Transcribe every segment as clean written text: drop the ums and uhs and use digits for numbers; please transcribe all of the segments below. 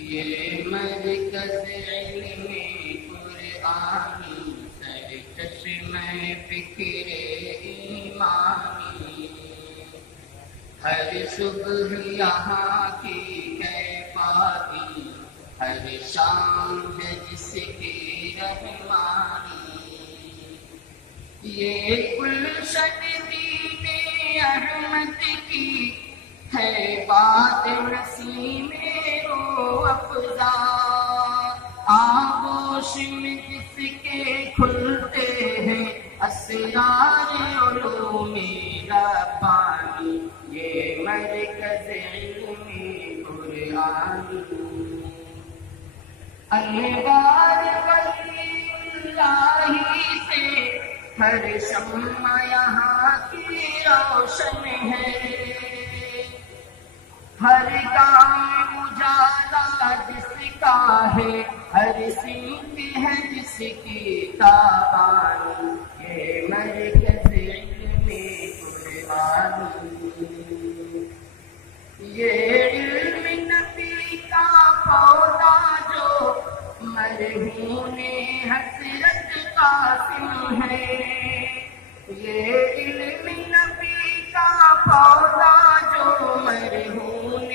یہ مرکز علم قرآنی سرکش میں فکر ایمانی، ہر صبح یہاں کی کیفاتی، ہر شام ہے جس کی رحمانی، یہ گلشن دین احمد کی ہے بات نسیم رو افزا، آغوش میں جس کے کھلتے ہیں اسرار علوم ربانی، یہ مرکز علم قرآنی، انوار ولی اللہ سے ہر شمع یہاں کی روشن ہے، ہر کام اجالا جس کا ہے، ہر سمت ہے جس کی تابانی، یہ مرکز علم قرآنی، یہ علم نبی کا پودا جو مرہون حسرت قاسم ہے، یہ علم نبی کا پودا جو مرہون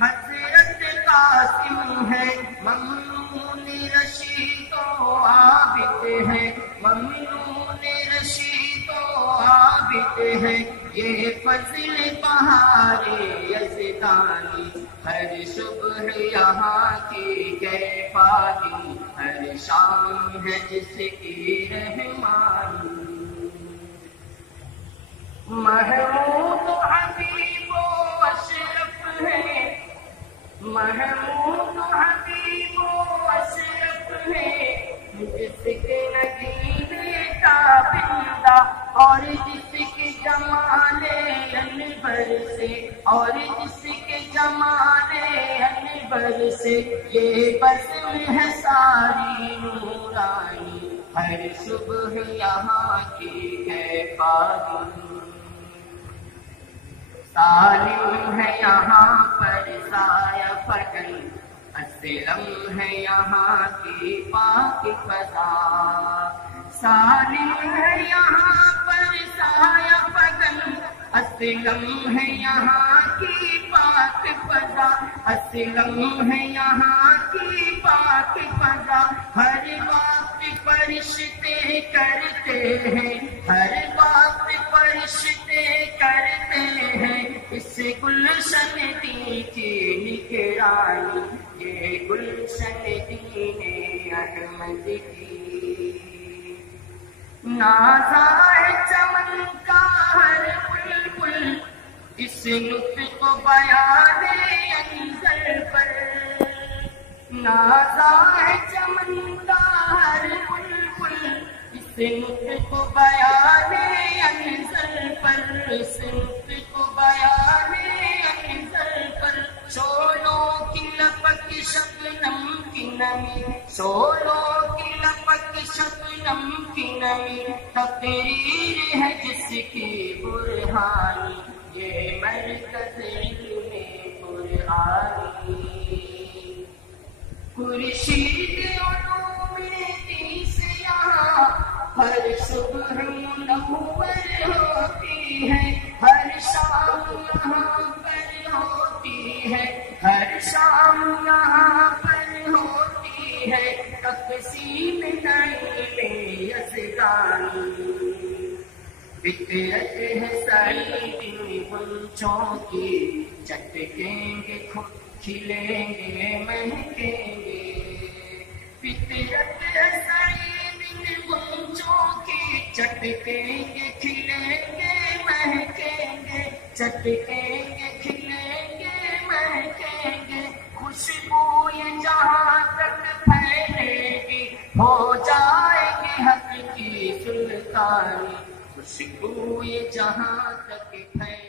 حسرت قاسم ہے، ممنون رشید و عابد ہے، ممنون رشید و عابد ہے، یہ فضل بہار یزدانی، ہر صبح یہاں کی کیفاتی، ہر شام ہے جس کی رحمانی، محمود حبیب و اشرف ہے، محمود حبیب و اشرف ہے، جس کے نگینے کا بندہ اور جس کے جمال انور سے، اور جس کے جمال انور سے یہ بزم ہے ساری نورانی، ہر صبح یہاں کی کیفاتی، سالم ہے یہاں پر سایہ فکن، اسلم ہے یہاں کی پاک فضا، سالم ہے یہاں پر سایہ فکن، اسلم ہے یہاں کی پاک فضا، اسلم ہے یہاں کی پاک فضا، ہر وقت فرشتے کرتے ہیں، ہر وقت فرشتے کرتے ہیں اس گلشن دین کی نگرانی، یہ گلشن دین احمد کی، نازائے چمن کا ہر بلبل اس نطق بیان انزل پر، نازائے چمن کا ہر بلبل اس نطق بیان انزل پر، اس نطق بیان انزل پر، شولوں کی لپک شبنم کی نمی، شولوں کی لپک شبنم کی نمی، تقریر ہے جس کی برہانی، یہ مرکز علم قرآنی، خورشید علوم دین سے یہاں ہر صبح منور ہوتی ہے، ہر شام یہاں پر ہوتی ہے، ہر شام یہاں پر ہوتی ہے، تقسیم نعیم یزدانی، فطرت ہے سعید غنچوں کی، چٹکیں گے کھلیں گے مہکیں گے، فطرت ہے سعید غنچوں کی، چٹکیں گے کھلیں گے مہکیں گے، چٹکیں گے کھلیں گے مہکیں گے، خوشبو یہ جہاں تک پھیلے گی، ہو جائے گی حق کی سلطانی، خوشبو یہ جہاں تک پھیلے